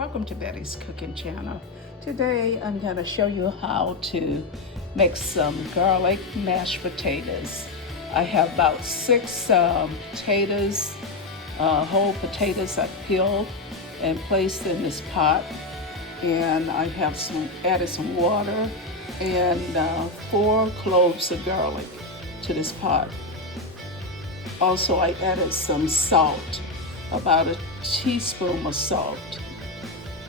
Welcome to Betty's Cooking Channel. Today I'm going to show you how to make some garlic mashed potatoes. I have about 6 potatoes, whole potatoes I peeled and placed in this pot, and I have added some water and 4 cloves of garlic to this pot. Also, I added some salt, about a teaspoon of salt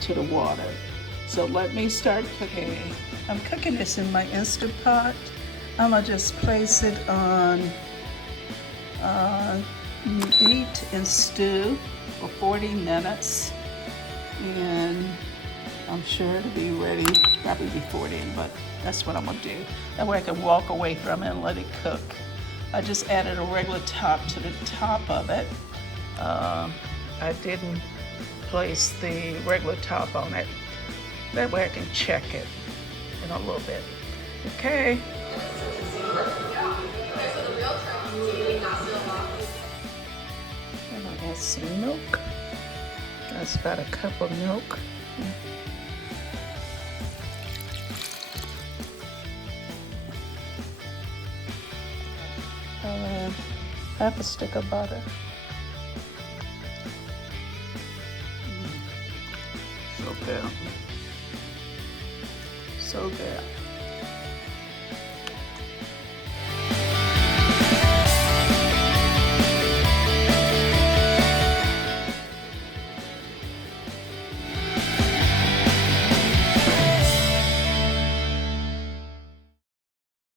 to the water. So let me start cooking. I'm cooking this in my Instant Pot. I'm gonna just place it on meat and stew for 40 minutes. And I'm sure it'll be ready probably before then, but that's what I'm gonna do. That way I can walk away from it and let it cook. I just added a regular top to the top of it. I didn't place the regular top on it. That way I can check it in a little bit. Okay. I'm gonna add some milk. That's about a cup of milk. Half a stick of butter.